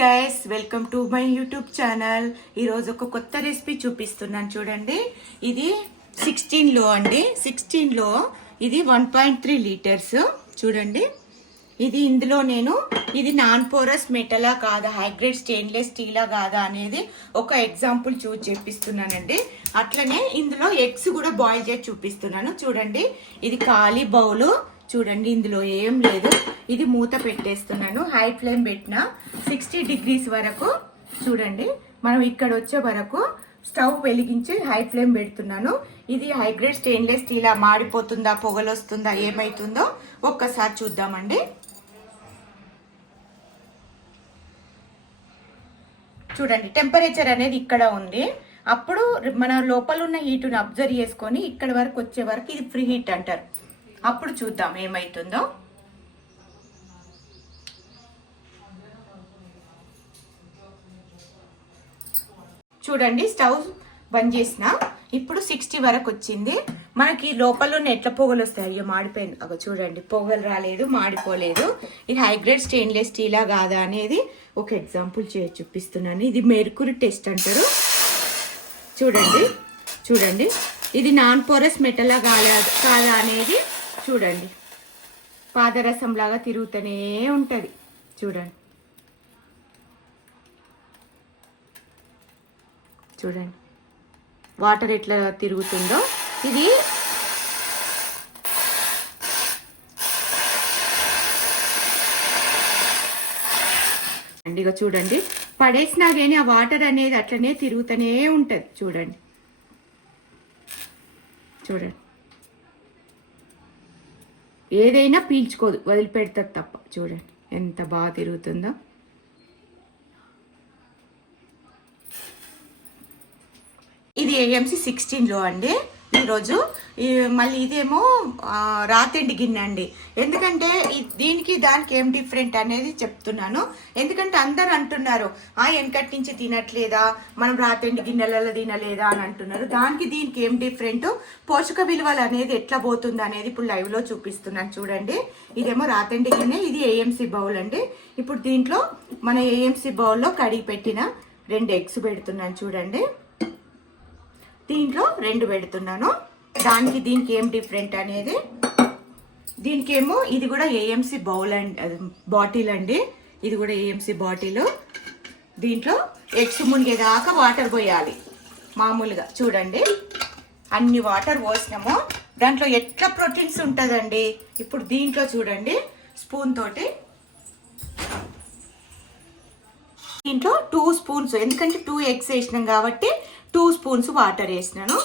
Guys, welcome to my YouTube channel. ఈరోజు ఒక కొత్త రెసిపీ చూపిస్తున్నాను చూడండి. ఇది 16లో అండి. 16లో ఇది 1.3 లీటర్స్ చూడండి. ఇందులో నేను ఇది నాన్ పోరస్ మెటలా కాదా, హైగ్రేడ్ స్టెయిన్లెస్ స్టీలా కాదా అనేది ఒక ఎగ్జాంపుల్ చూసి చూపిస్తున్నానండి. అట్లనే ఇందులో ఎగ్స్ కూడా బాయిల్ చేసి చూపిస్తున్నాను చూడండి. ఇది ఖాళీ బౌలు చూడండి, ఇందులో ఏం లేదు. ఇది మూత పెట్టేస్తున్నాను. హై ఫ్లేమ్ పెట్టిన 60 degrees వరకు చూడండి. మనం ఇక్కడ వచ్చే వరకు స్టవ్ వెలిగించి హై ఫ్లేమ్ పెడుతున్నాను. ఇది హైగ్రేడ్ స్టెయిన్లెస్ స్టీల్ మాడిపోతుందా, పొగలు వస్తుందా, ఏమైతుందో ఒక్కసారి చూద్దామండి. చూడండి, టెంపరేచర్ అనేది ఇక్కడ ఉంది. అప్పుడు మన లోపల ఉన్న హీటుని అబ్జర్వ్ చేసుకొని ఇక్కడ వరకు వచ్చే వరకు ఇది ఫ్రీ హీట్ అంటారు. అప్పుడు చూద్దాం ఏమైతుందో. చూడండి, స్టవ్ బంద్ చేసిన ఇప్పుడు 60 వరకు వచ్చింది. మనకి లోపల ఎట్లా పొగలు వస్తాయి, అయ్యో మాడిపోయింది. అగో చూడండి, పొగలు రాలేదు, మాడిపోలేదు. ఇది హైగ్రేడ్ స్టెయిన్లెస్ స్టీలా కాదా అనేది ఒక ఎగ్జాంపుల్ చూపిస్తున్నాను. ఇది మెర్క్యూరీ టెస్ట్ అంటారు. చూడండి చూడండి, ఇది నాన్ పోరస్ మెటలా కాదా అనేది చూడండి. పాదరసం లాగా తిరుగుతూనే ఉంటుంది చూడండి. చూడండి వాటర్ ఎట్లా తిరుగుతుందో. ఇది ఇక చూడండి, పడేసినా కానీ ఆ వాటర్ అనేది అట్లనే తిరుగుతూనే ఉంటుంది చూడండి. చూడండి, ఏదైనా పీల్చుకోదు, వదిలిపెడతారు తప్ప. చూడండి ఎంత బాగా తిరుగుతుందో. ఇది AMC 16లో అండి. ఈరోజు మళ్ళీ ఇదేమో రాతెండి గిన్నె అండి. ఎందుకంటే దీనికి దానికి ఏం డిఫరెంట్ అనేది చెప్తున్నాను. ఎందుకంటే అందరు అంటున్నారు వెనకటి నుంచి తినట్లేదా, మనం రాతెండి గిన్నెలలో తినలేదా అని అంటున్నారు. దానికి దీనికి ఏం డిఫరెంట్, పోషక విలువలు అనేది ఎట్లా పోతుంది అనేది ఇప్పుడు లైవ్లో చూపిస్తున్నాను చూడండి. ఇదేమో రాతెండి గిన్నె, ఇది AMC బౌల్ అండి. ఇప్పుడు దీంట్లో మన AMC బౌల్లో కడిగి పెట్టిన 2 ఎగ్స్ పెడుతున్నాను చూడండి. దీంట్లో 2 పెడుతున్నాను. దానికి దీనికి ఏం డిఫరెంట్ అనేది, దీనికేమో ఇది కూడా AMC బౌల్ అండి, బాటిల్ అండి. ఇది కూడా AMC బాటిల్. దీంట్లో ఎగ్స్ మునిగేదాకా వాటర్ పోయాలి మామూలుగా. చూడండి, అన్ని వాటర్ పోసినాము. దాంట్లో ఎట్లా ప్రోటీన్స్ ఉంటుందండి. ఇప్పుడు దీంట్లో చూడండి, స్పూన్ తోటి దీంట్లో 2 స్పూన్స్, ఎందుకంటే 2 ఎగ్స్ వేసినాం కాబట్టి 2 స్పూన్స్ వాటర్ వేసినాను.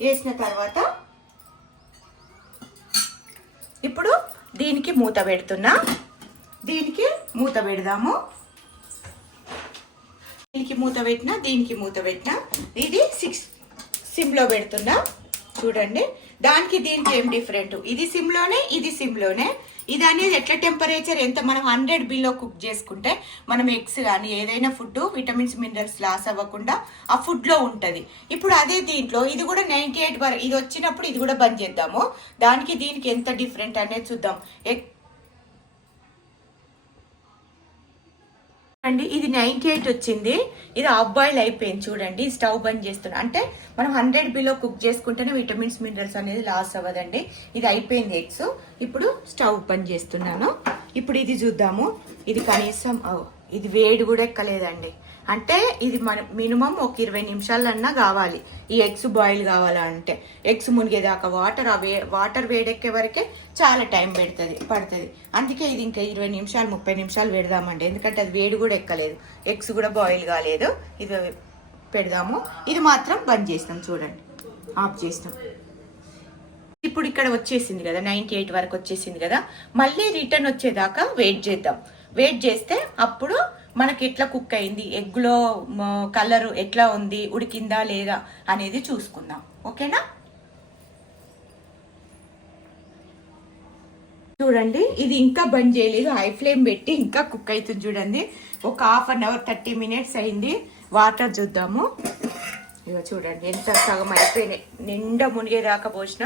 వేసిన తర్వాత ఇప్పుడు దీనికి మూత పెడుతున్నా. దీనికి మూత పెడదాము. దీనికి మూత పెట్టినా, దీనికి మూత పెట్టినా. ఇది 6 సిమ్లో పెడుతున్నా చూడండి. దానికి దీనికి ఏం డిఫరెంట్, ఇది సిమ్లోనే, ఇది సిమ్లోనే. ఇది అనేది ఎట్లా టెంపరేచర్ ఎంత మనం 100 బిలో కుక్ చేసుకుంటే మనం ఎగ్స్ కానీ ఏదైనా ఫుడ్ విటమిన్స్ మినరల్స్ లాస్ అవ్వకుండా ఆ ఫుడ్లో ఉంటుంది. ఇప్పుడు అదే దీంట్లో ఇది కూడా 98 వరకు ఇది వచ్చినప్పుడు ఇది కూడా బంద్ చేద్దాము. దానికి దీనికి ఎంత డిఫరెంట్ అనేది చూద్దాం. అండి, ఇది 98 వచ్చింది. ఇది హాఫ్ బాయిల్ అయిపోయింది చూడండి. స్టవ్ బంద్ చేస్తున్నా అంటే మనం 100 బిలో కుక్ చేసుకుంటేనే విటమిన్స్ మినరల్స్ అనేది లాస్ అవ్వదండి. ఇది అయిపోయింది ఎగ్స్. ఇప్పుడు స్టవ్ బంద్ చేస్తున్నాను. ఇప్పుడు ఇది చూద్దాము. ఇది కనీసం ఇది వేడి కూడా ఎక్కలేదండి. అంటే ఇది మన మినిమం ఒక 20 నిమిషాలన్నా కావాలి ఈ ఎగ్స్ బాయిల్ కావాలంటే. ఎగ్స్ మునిగేదాకా వాటర్ వేడెక్కే వరకే చాలా టైం పడుతుంది. అందుకే ఇది ఇంకా 20 నిమిషాలు 30 నిమిషాలు పెడదామండి. ఎందుకంటే అది వేడి కూడా ఎక్కలేదు, ఎగ్స్ కూడా బాయిల్ కాలేదు. ఇది పెడదాము. ఇది మాత్రం బంద్ చేసినాం చూడండి, ఆఫ్ చేసినాం. ఇప్పుడు ఇక్కడ వచ్చేసింది కదా, 98 వరకు వచ్చేసింది కదా. మళ్ళీ రిటర్న్ వచ్చేదాకా వెయిట్ చేద్దాం. వెయిట్ చేస్తే అప్పుడు మనకి ఎట్లా కుక్ అయింది, ఎగ్లో కలర్ ఎట్లా ఉంది, ఉడికిందా లేదా అనేది చూసుకుందాం. ఓకేనా? చూడండి, ఇది ఇంకా బంద్ చేయలేదు. హై ఫ్లేమ్ పెట్టి ఇంకా కుక్ అవుతుంది చూడండి. ఒక 1/2 అవర్ 30 minutes అయింది. వాటర్ చూద్దాము. ఇక చూడండి ఎంత సగం అయిపోయినాయి. నిండా మునిగేదాకా పోసిన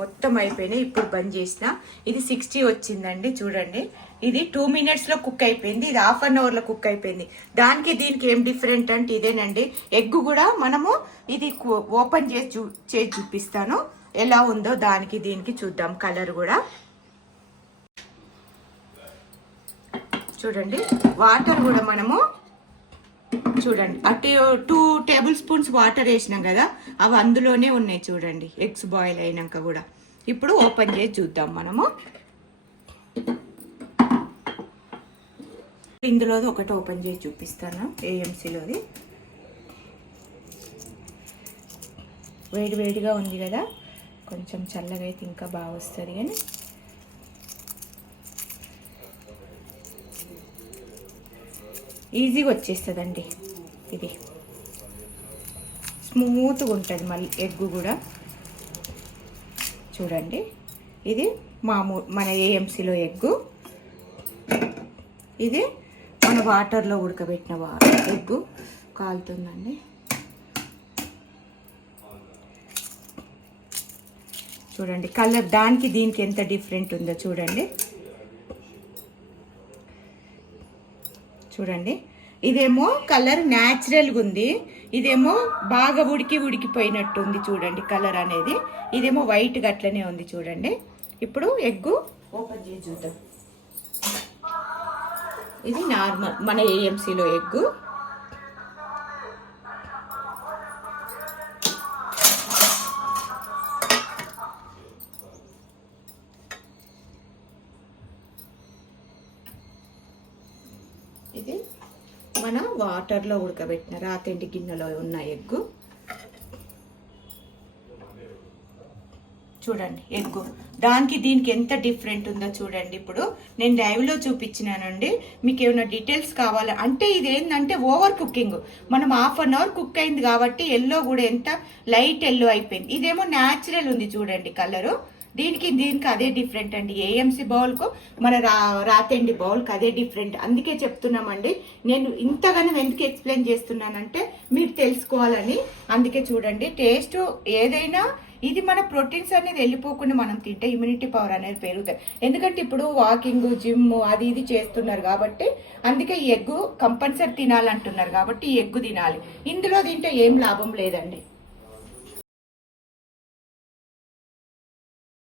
మొత్తం అయిపోయినాయి. ఇప్పుడు బంద్ చేసిన. ఇది 60 వచ్చిందండి చూడండి. ఇది 2 minutesలో కుక్ అయిపోయింది. ఇది హాఫ్ అన్ అవర్లో కుక్ అయిపోయింది. దానికి దీనికి ఏం డిఫరెంట్ అంటే ఇదేనండి. ఎగ్ కూడా మనము ఇది ఓపెన్ చేసి చూపిస్తాను ఎలా ఉందో. దానికి దీనికి చూద్దాం. కలర్ కూడా చూడండి. వాటర్ కూడా మనము చూడండి అటు 2 tablespoons వాటర్ వేసినాం కదా, అవి అందులోనే ఉన్నాయి చూడండి. ఎగ్స్ బాయిల్ అయినాక కూడా ఇప్పుడు ఓపెన్ చేసి చూద్దాం మనము. ఇందులోది ఒకటి ఓపెన్ చేసి చూపిస్తాను. ఏఎంసీలోది వేడి వేడిగా ఉంది కదా, కొంచెం చల్లగా అయితే ఇంకా బాగా వస్తుంది. కానీ ఈజీగా వచ్చేస్తుందండి. ఇది స్మూత్గా ఉంటుంది. మళ్ళీ ఎగ్ కూడా చూడండి. ఇది మన ఏఎంసీలో ఎగ్గు. ఇది మన వాటర్లో ఉడకబెట్టిన ఎగ్గు. కాలుతుందండి. చూడండి కలర్ దానికి దీనికి ఎంత డిఫరెంట్ ఉందో చూడండి. చూడండి ఇదేమో కలర్ న్యాచురల్గా ఉంది, ఇదేమో బాగా ఉడికిపోయినట్టుంది చూడండి కలర్ అనేది. ఇదేమో వైట్ గట్లనే ఉంది చూడండి. ఇప్పుడు ఎగ్గు ఓపెన్ చేసి చూద్దాం. ఇది నార్మల్ మన ఏఎంసీలో ఎగ్గు. ఇది మన వాటర్లో ఉడకబెట్టిన రాతెండి గిన్నెలో ఉన్న ఎగ్గు. చూడండి ఎగ్గు దానికి దీనికి ఎంత డిఫరెంట్ ఉందో చూడండి. ఇప్పుడు నేను లైవ్లో చూపించినానండి. మీకు ఏమైనా డీటెయిల్స్ కావాలా అంటే ఇది ఏంటంటే ఓవర్ కుకింగ్. మనం హాఫ్ అన్ అవర్ కుక్ అయింది కాబట్టి ఎల్లో కూడా ఎంత లైట్ ఎల్లో అయిపోయింది. ఇదేమో న్యాచురల్ ఉంది చూడండి కలరు. దీనికి అదే డిఫరెంట్ అండి. ఏఎంసీ బౌల్కు మన రాతెండి బౌల్కి అదే డిఫరెంట్. అందుకే చెప్తున్నామండి. నేను ఇంతగానో ఎందుకు ఎక్స్ప్లెయిన్ చేస్తున్నానంటే మీరు తెలుసుకోవాలని. అందుకే చూడండి టేస్ట్ ఏదైనా ఇది మన ప్రోటీన్స్ అనేది వెళ్ళిపోకుండా మనం తింటే ఇమ్యూనిటీ పవర్ అనేది పెరుగుతుంది. ఎందుకంటే ఇప్పుడు వాకింగ్ జిమ్ అది ఇది చేస్తున్నారు కాబట్టి అందుకే ఈ ఎగ్గు కంపల్సరీ తినాలంటున్నారు కాబట్టి ఈ ఎగ్గు తినాలి. ఇందులో తింటే ఏం లాభం లేదండి.